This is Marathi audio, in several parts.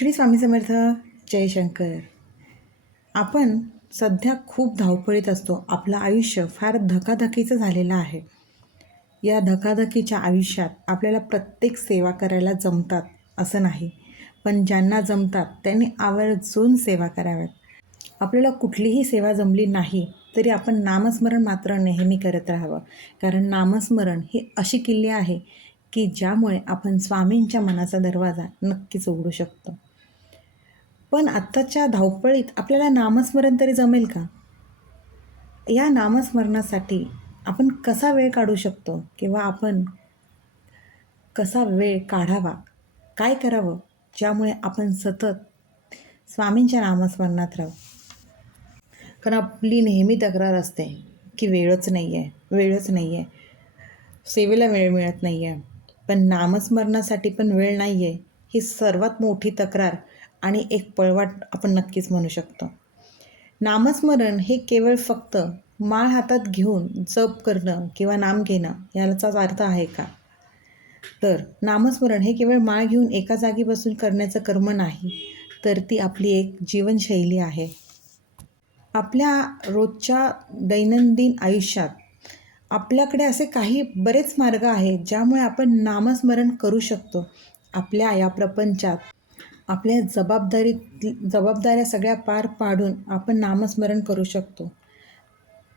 श्री स्वामी समर्थ. जयशंकर. आपण सध्या खूप धावपळीत असतो. आपलं आयुष्य फार धकाधकीचं झालेलं आहे. या धकाधकीच्या आयुष्यात आपल्याला प्रत्येक सेवा करायला जमतात असं नाही, पण ज्यांना जमतात त्यांनी आवर्जून सेवा कराव्यात. आपल्याला कुठलीही सेवा जमली नाही तरी आपण नामस्मरण मात्र नेहमी करत राहावं, कारण नामस्मरण ही अशी किल्ली आहे की ज्यामुळे आपण स्वामींच्या मनाचा दरवाजा नक्कीच उघडू शकतो. पण आत्ताच्या धावपळीत आपल्याला नामस्मरण तरी जमेल का? या नामस्मरणासाठी आपण कसा वेळ काढू शकतो किंवा आपण कसा वेळ काढावा, काय करावं ज्यामुळे आपण सतत स्वामींच्या नामस्मरणात राहू? कारण आपली नेहमी तक्रार असते की वेळच नाही आहे, सेवेला वेळ मिळत नाही आहे. पण नामस्मरणासाठी पण वेळ नाही आहे, ही सर्वात मोठी तक्रार आणि एक पळवाट आपण नक्कीच म्हणू शकतो. नामस्मरण हे केवळ फक्त माळ हातात घेऊन जप करणं किंवा नाम घेणं याचाच अर्थ आहे का? तर नामस्मरण हे केवळ माळ घेऊन एका जागी बसून करण्याचं कर्म नाही, तर ती आपली एक जीवनशैली आहे. आपल्या रोजच्या दैनंदिन आयुष्यात आपल्याकडे असे काही बरेच मार्ग आहेत ज्यामुळे आपण नामस्मरण करू शकतो. आपल्या या प्रपंचात आपल्या जबाबदाऱ्या सगळ्या पार पाडून आपण नामस्मरण करू शकतो.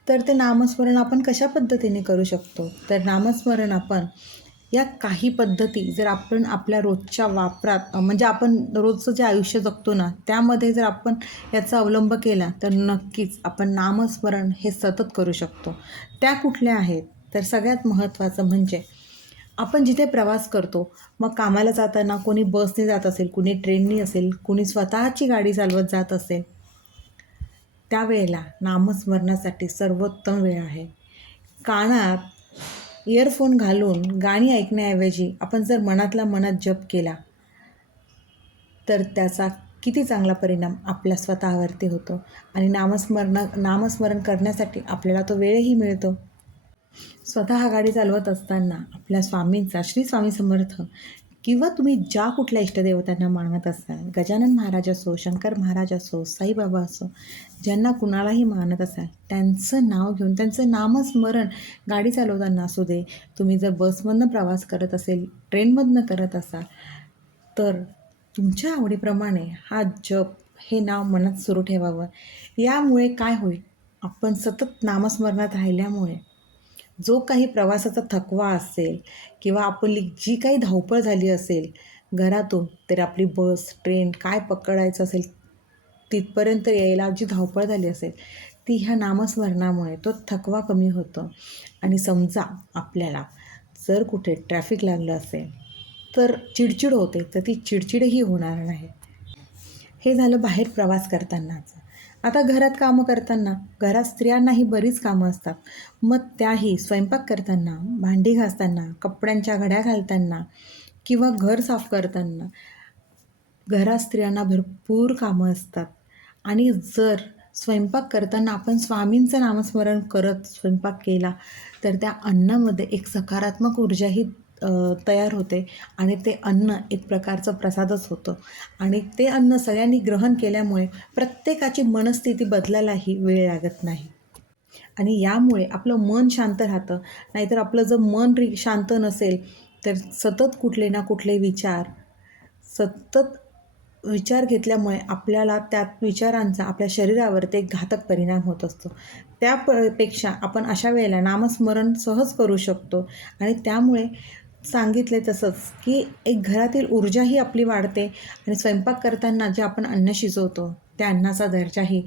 तर ते नामस्मरण आपण कशा पद्धतीने करू शकतो? तर नामस्मरण आपण या काही पद्धती जर आपण आपल्या रोजच्या वापरात म्हणजे आपण रोजचं जे आयुष्य जगतो ना, त्यामध्ये जर आपण याचा अवलंब केला तर नक्कीच आपण नामस्मरण हे सतत करू शकतो. त्या कुठल्या आहेत? तर सगळ्यात महत्त्वाचं म्हणजे आपण जिथे प्रवास करतो, मग कामाला जाताना कोणी बसने जात असेल, कुणी ट्रेननी असेल, कुणी स्वतःची गाडी चालवत जात असेल, त्यावेळेला नामस्मरणासाठी सर्वोत्तम वेळ आहे. कानात इयरफोन घालून गाणी ऐकण्याऐवजी आपण जर मनातला मनात जप केला तर त्याचा किती चांगला परिणाम आपल्या स्वतःवरती होतो आणि नामस्मरण करण्यासाठी आपल्याला तो वेळही मिळतो. स्वतः गाडी चालवत असताना आपल्या स्वामींचा, श्री स्वामी समर्थ किंवा तुम्ही ज्या कुठल्या इष्टदेवतांना मानत असाल, गजानन महाराज असो, शंकर महाराज असो, साईबाबा असो, ज्यांना कुणालाही मानत असाल, त्यांचं नाव घेऊन त्यांचं नामस्मरण गाडी चालवताना असू दे, तुम्ही जर बसमधनं प्रवास करत असेल, ट्रेनमधनं करत असाल, तर तुमच्या आवडीप्रमाणे हा जप, हे नाव मनात सुरू ठेवावं. यामुळे काय होईल? आपण सतत नामस्मरणात राहिल्यामुळे जो काही प्रवासाचा थकवा असेल किंवा आपली जी काही धावपळ झाली असेल घरातून, तर आपली बस, ट्रेन काय पकडायचं असेल, तिथपर्यंत यायला जी धावपळ झाली असेल, ती ह्या नामस्मरणामुळे तो थकवा कमी होतो. आणि समजा आपल्याला जर कुठे ट्रॅफिक लागलं असेल तर चिडचिड होते, तर ती चिडचिडही होणार नाही. हे झालं बाहेर प्रवास करतानाचं. आता घरात कामं करताना, घरात स्त्रियांनाही बरीच कामं असतात. मग त्याही स्वयंपाक करताना, भांडी घासताना, कपड्यांच्या घड्या घालताना किंवा घर साफ करताना घरात स्त्रियांना भरपूर कामं असतात. आणि जर स्वयंपाक करताना आपण स्वामींचं नामस्मरण करत स्वयंपाक केला तर त्या अन्नामध्ये एक सकारात्मक ऊर्जाही तयार होते आणि ते अन्न एक प्रकारचं प्रसादच होतं. आणि ते अन्न सगळ्यांनी ग्रहण केल्यामुळे प्रत्येकाची मनस्थिती बदलायलाही वेळ लागत नाही. आणि यामुळे आपलं मन शांत राहतं. नाहीतर आपलं जर मन शांत नसेल तर सतत कुठले ना कुठले सतत विचार घेतल्यामुळे आपल्याला त्या विचारांचा आपल्या शरीरावर एक घातक परिणाम होत असतो. त्यापेक्षा आपण अशा वेळेला नामस्मरण सहज करू शकतो आणि त्यामुळे सांगितले तसंच की एक घरातील ऊर्जाही आपली वाढते आणि स्वयंपाक करताना जे आपण अन्न शिजवतो त्या अन्नाचा दर्जाही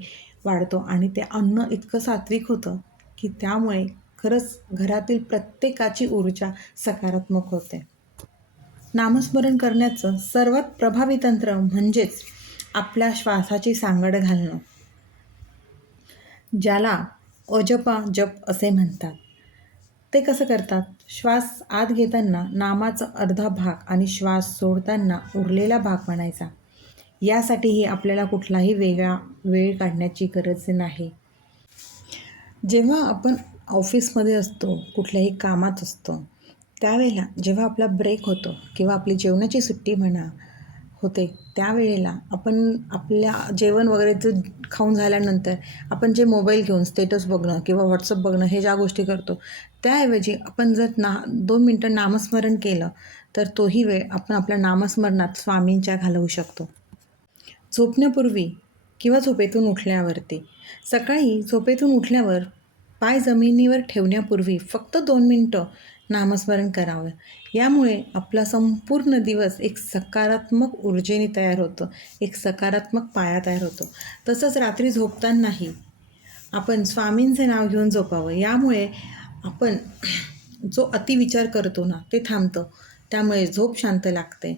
वाढतो आणि ते अन्न इतकं सात्विक होतं की त्यामुळे खरंच घरातील प्रत्येकाची ऊर्जा सकारात्मक होते. नामस्मरण करण्याचं सर्वात प्रभावी तंत्र म्हणजेच आपल्या श्वासाची सांगड घालणं, ज्याला अजपा जप असे म्हणतात. ते कसं करतात? श्वास आत घेताना नामाचा अर्धा भाग आणि श्वास सोडताना उरलेला भाग म्हणायचा. यासाठीही आपल्याला कुठलाही वेगळा वेळ काढण्याची गरज नाही. जेव्हा आपण ऑफिसमध्ये असतो, कुठल्याही कामात असतो, त्यावेळेला जेव्हा आपला ब्रेक होतो किंवा आपली जेवणाची सुट्टी म्हणा होते त्यावेळेला आपण आपल्या जेवण वगैरे खाऊन झाल्यानंतर आपण जे मोबाईल घेऊन स्टेटस बघणं किंवा व्हॉट्सअप बघणं हे ज्या गोष्टी करतो, त्याऐवजी आपण जर 2 मिनटं नामस्मरण केलं तर तोही वेळ आपण आपल्या नामस्मरणात स्वामींच्या घालवू शकतो. झोपण्यापूर्वी किंवा झोपेतून उठल्यावरती सकाळी झोपेतून उठल्यावर पाय जमिनीवर ठेवण्यापूर्वी फक्त 2 मिनटं नामस्मरण करावं. यामुळे आपला संपूर्ण दिवस एक सकारात्मक ऊर्जेने तयार होतो, एक सकारात्मक पाया तयार होतो. तसंच रात्री झोपतानाही आपण स्वामींचे नाव घेऊन झोपावं. यामुळे आपण जो अतिविचार करतो ना ते थांबतं. त्यामुळे झोप शांत लागते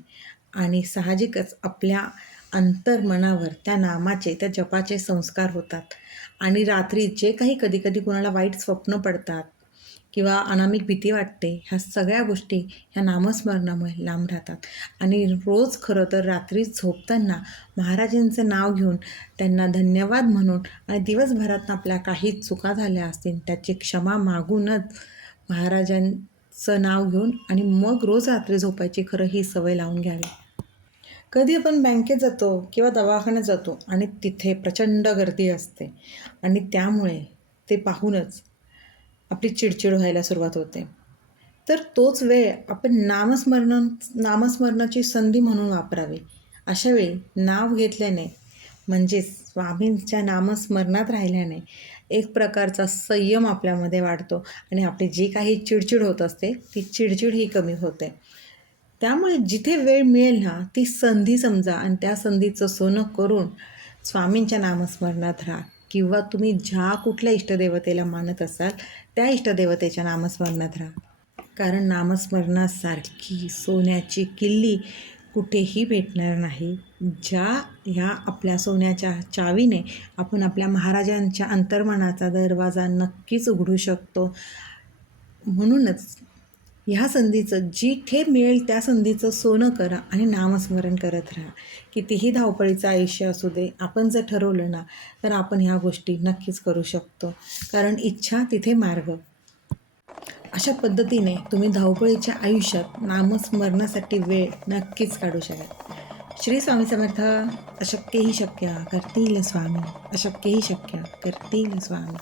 आणि साहजिकच आपल्या अंतर्मनावर त्या नामाचे, त्या जपाचे संस्कार होतात. आणि रात्री जे काही कधी कोणाला वाईट स्वप्न पडतात किंवा अनामिक भीती वाटते, ह्या सगळ्या गोष्टी ह्या नामस्मरणामुळे लांब राहतात. आणि रोज खरं तर रात्री झोपताना महाराजांचं नाव घेऊन त्यांना धन्यवाद म्हणून आणि दिवसभरात आपल्या काही चुका झाल्या असतील त्याची क्षमा मागूनच महाराजांचं नाव घेऊन आणि मग रोज रात्री झोपायची खरं ही सवय लावून घ्यावी. कधी आपण बँकेत जातो किंवा दवाखान्यात जातो आणि तिथे प्रचंड गर्दी असते आणि त्यामुळे ते पाहूनच आपली चिडचिड व्हायला सुरुवात होते. तर तोच वेळ आपण नामस्मरणाची संधी म्हणून वापरावी. अशावेळी नाव घेतल्याने म्हणजेच स्वामींच्या नामस्मरणात राहिल्याने एक प्रकारचा संयम आपल्यामध्ये वाढतो आणि आपली जी काही चिडचिड होत असते ती चिडचिड ही कमी होते. त्यामुळे जिथे वेळ मिळेल ना ती संधी समजा आणि त्या संधीचं सोनं करून स्वामींच्या नामस्मरणात राहा किंवा तुम्ही ज्या कुठल्या इष्टदेवतेला मानत असाल त्या इष्टदेवतेच्या नामस्मरणात राहा. कारण नामस्मरणासारखी सोन्याची किल्ली कुठेही भेटणार नाही. ह्या आपल्या सोन्याच्या चावीने आपण आपल्या महाराजांच्या अंतर्मनाचा दरवाजा नक्कीच उघडू शकतो. म्हणूनच ह्या संधीचं जिथे मिळेल त्या संधीचं सोनं करा आणि नामस्मरण करत राहा. कितीही धावपळीचं आयुष्य असू दे, आपण जर ठरवलं ना तर आपण ह्या गोष्टी नक्कीच करू शकतो. कारण इच्छा तिथे मार्ग. अशा पद्धतीने तुम्ही धावपळीच्या आयुष्यात नामस्मरणासाठी वेळ नक्कीच काढू शकाल. श्री स्वामी समर्थ. अशक्य ही शक्य करतील स्वामी, अशक्य ही शक्य करतील स्वामी.